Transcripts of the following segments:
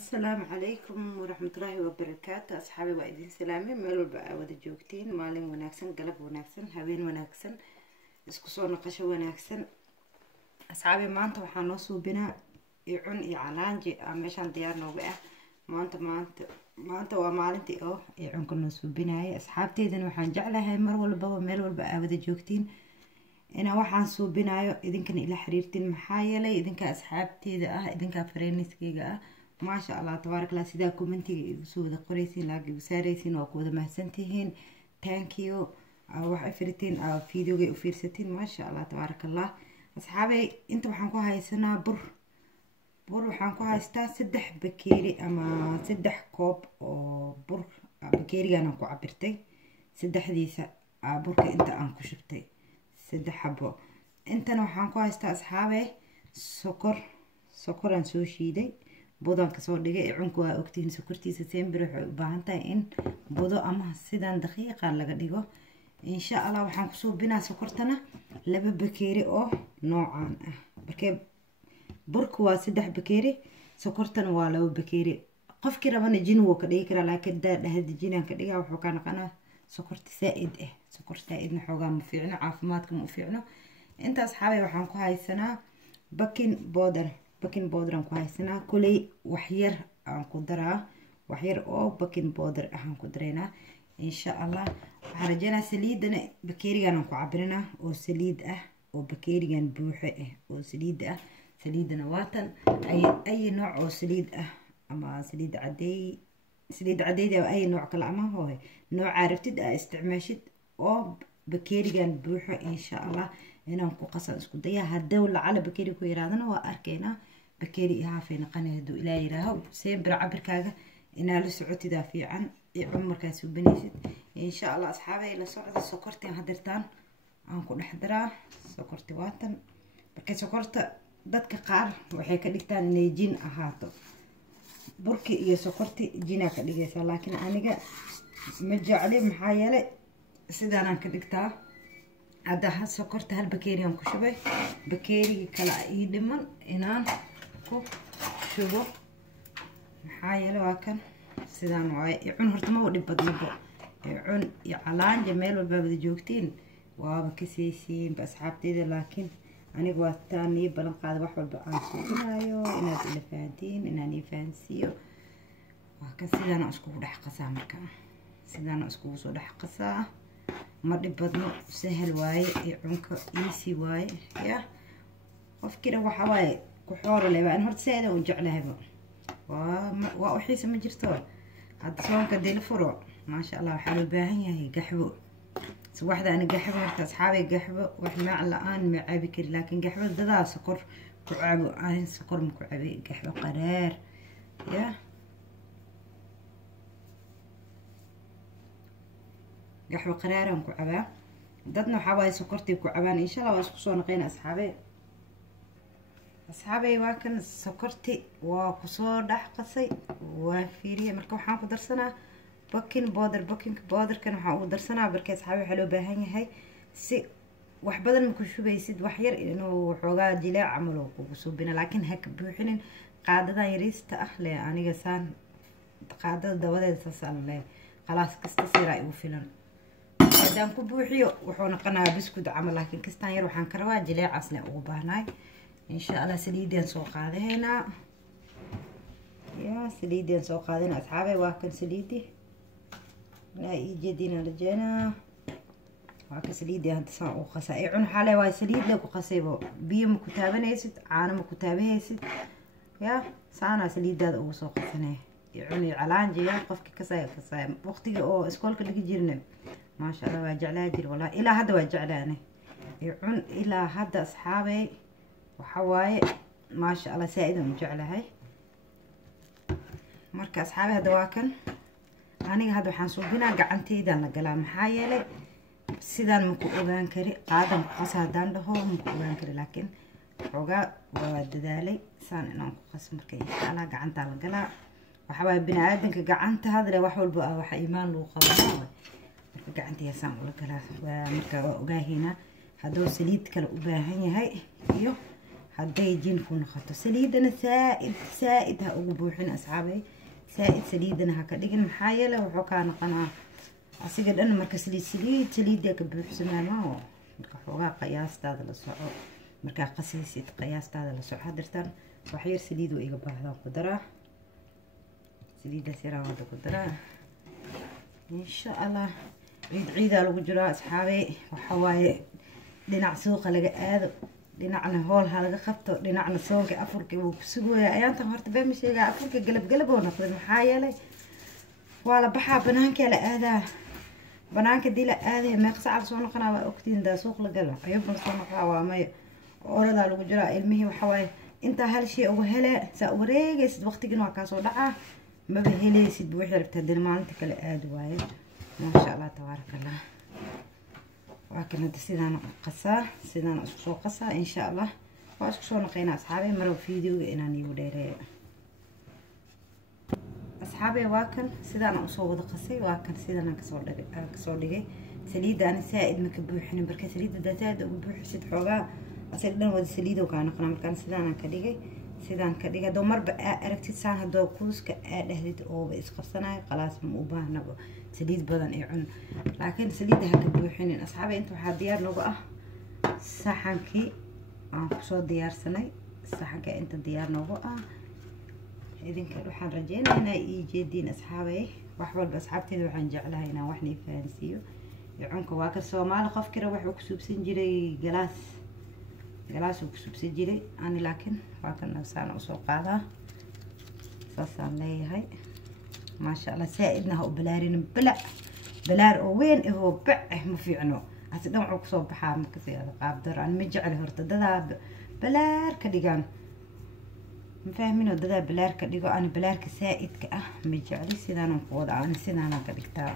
السلام عليكم ورحمة الله وبركاته. أصحابي وإيدين سلامي ميلو بقى ودا جوجتين مالين وناكسن قلب وناكسن هبين وناكسن اسكسو نقشة وناكسن. أصحابي مانتا waxaan noo suubinaa icun iyo calaanji meeshaan diyaar nooga ah maanta waa maalintii oo icunka noo suubinayay. asxaabteedana waxaan jeclahay mar walba meel walba aad wada joogtiin ina waxaan suubinayo idinkana ila xiriirtiin maxaa yeelay idinka asxaabteeda ah idinka friendskayga ah ما شاء الله تبارك الله. سيدا كومنتي سودا قريسين لاقي بساريسين وكودا مهسنتيهين تانكيو او وحفرتين او فيديو وفيرستين ما شاء الله تبارك الله. اصحابي انت waxaan ku haysanaa bur waxaan ku haystaa 3 bakeeri ama 3 koob oo bur bakeerigan ku cabirtay saddexdiisa burka inta aan ku shubtay 3 xabo. intana waxaan ku haystaa asxaabe sokor aan soo shiiday بودان كسور دقيقة عنكو وقتين سكرتي سيمبر وباهنتا إن بودو أما سيدان دقيقة لقى ديقو إن شاء الله وحان كسور بنا سكرتنا لبا بكيري أو نوعان بركي بركوا 3 بكيري سكرتنا والو بكيري قف كرا بنا جنوو كديكرا لكن دا هاد جينان كديقا وحو كان قنا سكرت سائد سكر سائد نحوغا مفيعنا عافماتكم مفيعنا انت أصحابي وحان كو هاي السنة بكين بودر aan ku haysanaa kulay waxyar aan ku daraa waxyar oo baking powder aan ku dareena insha Allah. waxaan rajaynaa saliidana bakeerigan aan ku cabirina oo saliid ah oo bakeerigan buuxo oo saliid ah. saliidana waatan ay nooc oo saliid ah ama saliid cadeey ay nooc kala ama hooy nooc aragtid isticmaashid oo bakeerigan buuxo insha Allah inaan ku qasan isku dayaa haddii lacala bakeeri ku yiraadana waa arkeena بكيري هافين قنهدو إلى يراهو سيمبر عبركاغا إنا لسعوتي fiican عمر كاسو بنيسد إن شاء الله أصحابي إلى سعودة سكرتي هدرتان أنكو نحضرها سكرتي واتن بركي سكرت dadka qaar waxay ka dhigtaan inay jin ahaato burki iyo sokorti jina ka dhigaysa laakiin aniga ma jecli maxaa yeelay sidaan aan ka dhigtaa hadda sokorta hal bakeeri aan ku shubay bakeeri kala ii dhiman inaan شوفوا محايل واكن سيدان واي يعون هرتما ودي بدنبو يعون يعلان جميل والباب دي جوكتين وابكسيسين بأصحابتي لكن أنا قواتاني بلن قاعدة واحد بقى سوكنايو إنا دي فانتين إنا ني فانسيو وكان سيدان أسكو دح قصا مركا سيدان أسكو سو دح قصا مردي بدنو سهل واي يعونك إيسي واي يا وفكرة وحواي كحور اللي بقى نهرت سيدة وجعلها بقى وأحيس ما جرتوا هاد سوون كدي الفروع ما شاء الله حلو باهية هي قحبو سو واحدة أنا قحبو مرت أصحابي قحبو واحد مع الآن مع بكر لكن قحبو ضدا سكر كعبو أنا سكر مكعبي قحبو قرار يا قحبو قرار مكعبة ضدنا حواي سكرتي كعبان إن شاء الله واسكسون نقينا أصحابي واكن سكرتي وكسور دحقسي وفيريه marka waxaan ku darsanaa baking powder kan waxaan u darsanaa barkay asxaabi xaloo baahan yahay si wax badan ma ku shubaysid wax yar inuu xoogaa jilaac amalo ku suubina laakiin ha ka buuxinin qaadada yariista ah le aniga saan qaadada dawadeeda saan le khalaas kasta siraa igu filan hadaan ku buuxiyo wuxuu noqonaa biskud amal laakiin kastaan yar waxaan ka rabaa jilaac asna ugu baahnaay إن شاء الله سليدين سوق هنا يا سليدين سوق هنا أصحابي واكن سليدي لا يجدينا رجينا واكن سليدي هاد صاو خسائعون حالي واي سليد لك وقصيبه بيم كتابنا يسد عالم كتابه يسد يا سانا سليد هذا هو سوق سنة يعني علان جيا قفك كساي وقتي أو إسكولك اللي جيرنا ما شاء الله وجعلها جير والله إلى هذا وجعلاني يعون إلى هذا أصحابي وحواي ما شاء الله سائدة مجعلها مركز أصحابي هذا واكن أنا هذا حنصوبنا قعنتي إذا نقلا محايلة سيدان مكو أوغان كري قادم قصة دان له مكو أوغان كري لكن حوغا وددالي سان إنهم قصة مركي على قعنتا نقلا وحواي بنا آدنك قعنت هذا لو وحول بقى وح إيمان لو قبضاوي مركا قعنتي يسان ولقلا ومركا أوغاهينا هذا سليد كلا أوغاهيني هاي إيو hadday jin ku noqoto saliidana saaid ha ugu buuxin asxaabay saaid saliidana ha ka dhigin maxaa yeelay wuxuu kaa noqonaa asiga dhan marka saliidda ka buuxsamaama marka xoogaa qiyaastaada la soco markaa qasaysid qiyaastaada la soco hadirtan wax yar saliid oo iga baahdaan ku daraa saliiddaas yaraa wada ku daraa insha allah ciidaa lagu jiraa asxaabay waxa waaye dhinac suuqa laga aado dhinacna hool ha laga qabto dhinacna soonka afurka wuu ku sugaya ayaantan horta baa ma sheegaa afurka galab oo noqday maxaa yeelay waa la baxaa banaanka la aadaa banaanka dii la aaday meeqa saac soo noqonaa waa ogtiin daa suuq la galo ayuban soo noqdaa waa maya oradaa lagu jiraa ilmihii waxa waaye intaa hal shay ugu hele saa wareegaysid waqtigan waa kaasoo dhacaa maba helaysid wixii rabtaa dil maalinta kale aad waaye maasha allah tabaaraka allah waa kan hadda sidaan qasaa sidaan isku soo qasaa insha allah waa isku soo naqaynaa asxaabay marow fiidiyowga inaan iigu dheereeyo asxaabay waa kan sidaan usoo wada qasay waa kan sidaan kasoo dhigay saliidda ani saaid ma ka buuxinin marka saliidda saaid ugu buuxisid xoogaa asaga dhan wada saliidow kaa noqonaa markaan sidaan ka dhigay hadoo marba aragtid saan hadoo kuuska dhahdid ooba isqabsanayo khalaas ma u baahnaba saliid badan ee cun laakiin saliidda ha ka buuxinin asxaabay inta waxaa diyaar nagu ah saxankii aan kusoo diyaarsanay saxanka inta diyaar nagu ah idinka waxaan rajeynaynaa ii jeediin asxaabay wax walba asxaabteeda waxaan jeclahay inaan waxna fahansiiyo cunka waa ka Soomaali qof kale wuxuu ku suubsan jiray galaas uu ku suubsan jiray ani laakiin waa kan saan u soo qaadaa saasaan leeyahay maasha allah saaidna ha u balaarin balaar oo weyn oo bac ma fiicno asidan wuxuu kusoo baxaa marka siyaada qaab dar aan ma jecel horta dadaa balaar ka dhigaan ma fahmino dadaa balaar ka dhigo aan balaarka saaidka ah ma jecel sidaan ku wada aan sidaan ka dhigtaa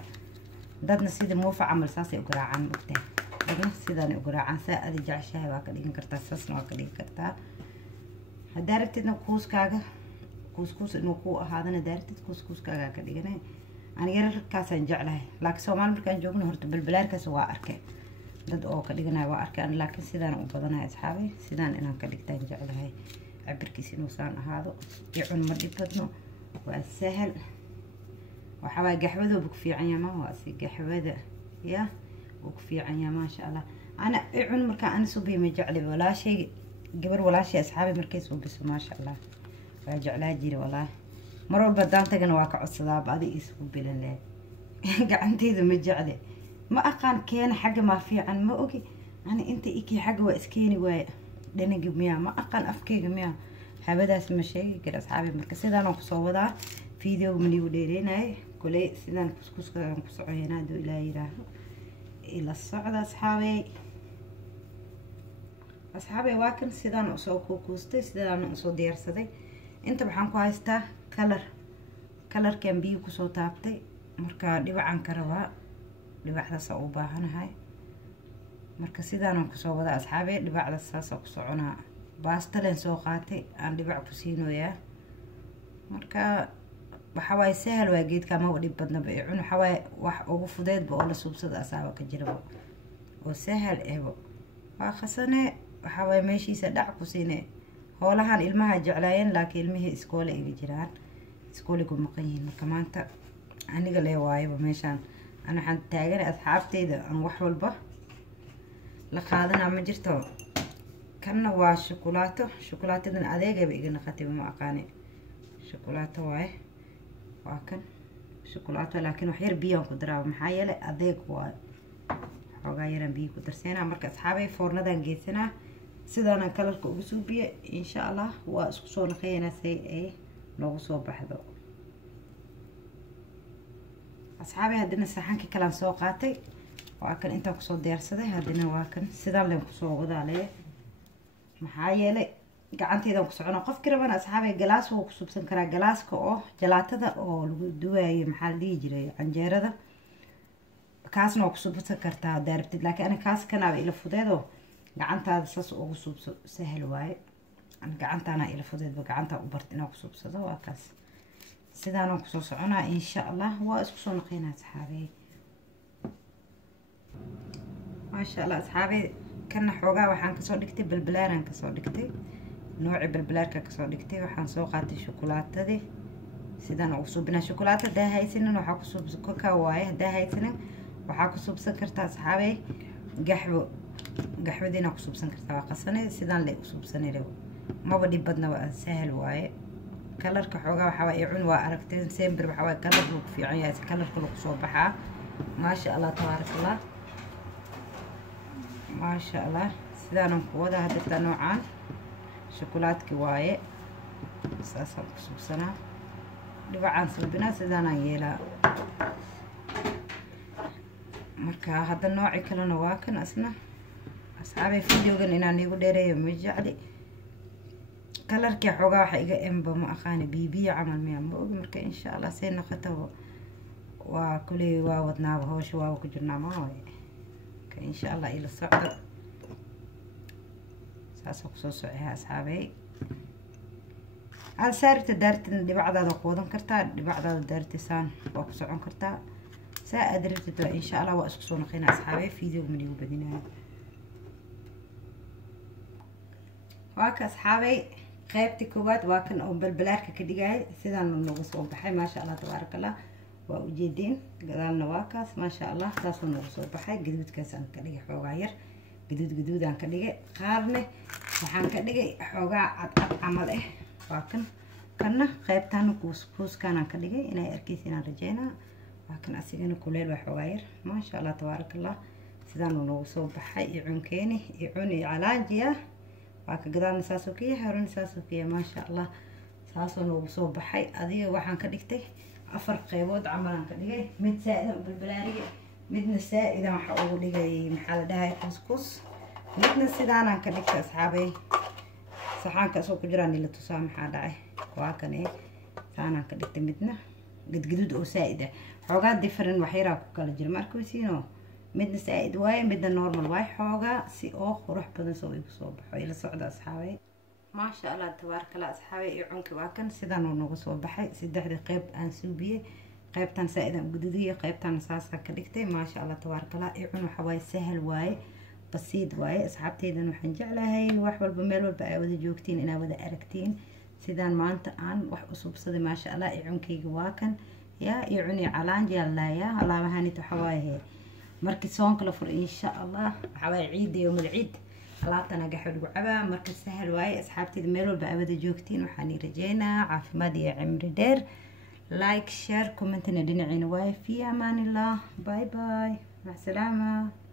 dadna sida muufa camal saasay u garaacaan ogtay dadna sidaan u garaacaan saad jeceshahay waa ka dhigin kartaa saasna waa ka dhigin kartaa hadaa rabtidna kuus inuu ku ahaadana daartid kuuskaaga ka dhiganay aan yararkaasaan jeclahay laakiin Soomaali markaan joogno horta balbalaarkaas waa arkay dad oo ka dhiganay waa arkay laakiin sidaan u badanahay asxaabay sidaan inaan ka dhigtaan jeclahay cabirkiis inuu saan ahaado cun ma dhibadno waa sahal waxa way gaxwada ugu fiican yahay ma waa si gaxwada ya ugu fiican yahay ma sha Allah ana cun marka aan suubiyo ma jeclay walaashay gabar walaashay asxaabay markay suubiso ma sha Allah waa jeclaa jiri walaa mar walba daantagana waa ka codsadaa baadi isku bilan leh gacanteeda ma jeclay ma aqaan keen xagga ma fiican ma ogi ani inta iki xagga waa iskeeni waay dhaniga miya ma aqaan afkeyga miya habadaas ma sheegi kara asxaabay marka sidaan ku soo wadaa video mali u dheereenay kulay sidaan kuskuska ku socoyna doo ilaahay raaho ila socda asxaabay waa kan sidaan u soo kuustay sidaan u soo diyaarsaday inta waxaan ku haystaa kalarkan biyo ku soo taabtay marka dhibacan ka rabaa dhibacdaas u baahanahay marka sidaan ku soo wada asxaabay dhibacdaas saas ku soconaa baastalen soo qaatay aan dhibac ku siinoyaa marka waxa way sahal waa geedka ma dhib badna bay cun waxa way wax ugu fudeed oo la suubsada asaaba ka jiro oo sahal waa khasane waxa way meeshiisa dhac ku siinay hoolahan ilmaha jeclaayeen laakiin ilmihii iskool ay jiraan iskooligu maqan yihiin marka maanta aniga leewaayba meeshan ana waxaan taaganay asxaabteyda aan wax walba la qaadana ma jirto kanna waa shukulaatada adeegaba iga naqatay ma aqaani shukulaato waaye waa kan shukulaato laakiin wax yar biyo ku daraa maxaa yeelay adeeg waa xogaa yaran biyo ku darsanaa marka asxaabay foornadan geesanaa sidaan kalarka ugu suubiye insha Allah waa isku soo naqeynaa say ay noogu soo baxdo asxaabay hadana saxanka kala soo qaatay waa kan inta ku soo diyaarsaday hadana waa kan sidaan leen ku soo wadaaleey maxaa yeelay gacanteeda ku socona qof kirabana asxaabay galaas oo ku subsan kara galaaska oo jalaatada oo lagu duwaayay maxaa la dhigi jiray canjeerada kaasna ku subsan kartaa daarabtid laakiin ana kaas kana ila fudeedo gacantaada saas ugu subso sahal waaye ana gacantaana ila fudeedo gacanta u bart inaa ku subsado waa kaas sidaan ku soo soconaa insha Allah waa isku soo naqeynaa asxaabay ma sha Allah asxaabay kana xoogaa waxaan ka soo dhigtay balbalaaran ka soo dhigtay نوعي بالبلاركا كسو دكتي وحان سو قاتي شوكولاتة دي سيدان أقصوب بنا شوكولاتة دا هاي سنن وحا كسوب كوكاواي دا هاي سنن وحا كسوب سكرتا أصحابي قحوة دينا كسوب سكرتا وقصني سيدان لي كسوب سني لو ما بدي بدنا سهل واي كلر كحوجا وحواي عون وأركتين سيمبر وحواي كلر في عياس كلر كله كسوب بحا ما شاء الله تبارك الله ما شاء الله سيدان قوة هذا نوعان شوكولات كواي ساسا كسوب سنة dhibacaan salbinaa sidaanaan yeelaa marka hadda nooci kalena waa kan asna asxaabay videogan inaan igu dheereeyo ma jecli kalarkii xoogaa waxa iga emba ma aqaani bibiya camal miya ma ogi marka insha Allah say noqoto waa kuley waa wadnaaba hawsha waa ku jirnaa ma way ka insha Allah ila socdo saasoo ku soo socdaa asxaabay هذا سارت دارت دبعض هذا قوضن كرتا دبعض هذا دارت سان وقصعون كرتا سأدرت إن شاء الله وأسقصون خينا أصحابي فيديو من يوم بدينا واك أصحابي خيبتي كوبات واكن أو بالبلاركة كديجاي سيدان من نقص بحي ما شاء الله تبارك الله وأوجدين قدرنا واكس ما شاء الله تاسون نقص بحي قدود كسان كديجي حوغاير قدود عن كديجي قارنه وحن كديجي حوغا عمل إيه واكن كنا قيبتان كوس كان كدغي اني اركيسنا رجينا واكن اسيغنا كليل وحواير ما شاء الله تبارك الله سيدان لو سو بخاي يعونكيني يعوني علاجيا واك غدان ساسوكيه هرن ساسوكيه ما شاء الله ساسو لو سو بخاي ادي waxaan ka dhigtay afar qaybood camalan ka dhigay mid saa'id bilbalaariga midna saa'id waxa ugu dhigay maxaa la dhahay kuskus midna sidaan ka dhigtay asxaabay saxaan ka soo ku jiraan ila tusaamaha dhacay waa kan ee saana ka dhigtay midna gudgudud oo saa'ida xoogaa different waxyara ku kala jira markaysiino midna saa'id waay midna normal waay xoogaa si oo qurux badan soo igu soo baxo ila socda asxaabay ma sha Allah tabaaraka Allah asxaabay iyo cunki waa kan sidaan uu nagu soo baxay saddexda qayb aan suubiyay qaybtan saa'id aan gududiyo qaybtan saasa ka dhigtay ma sha Allah tabaaraka Allah iyo cun waxa waay sahal waay بسيط واي أصحابتي إنه حنجعلها هاي واحد والبميل والبقى وذا جوكتين أنا وذا أركتين سيدان ما أنت عن واحد أصوب صدي ما شاء الله يعون كي جواكن يا يعوني علان جالا يا الله مهاني تحواي هي مركز صون كلفر إن شاء الله حواي عيد يوم العيد الله تنجح الوعبة مركز سهل واي أصحابتي الميل والبقى وذا جوكتين وحني رجينا عافي مادي عمري دير لايك شير كومنتنا دنعين واي في أمان الله باي باي مع السلامة.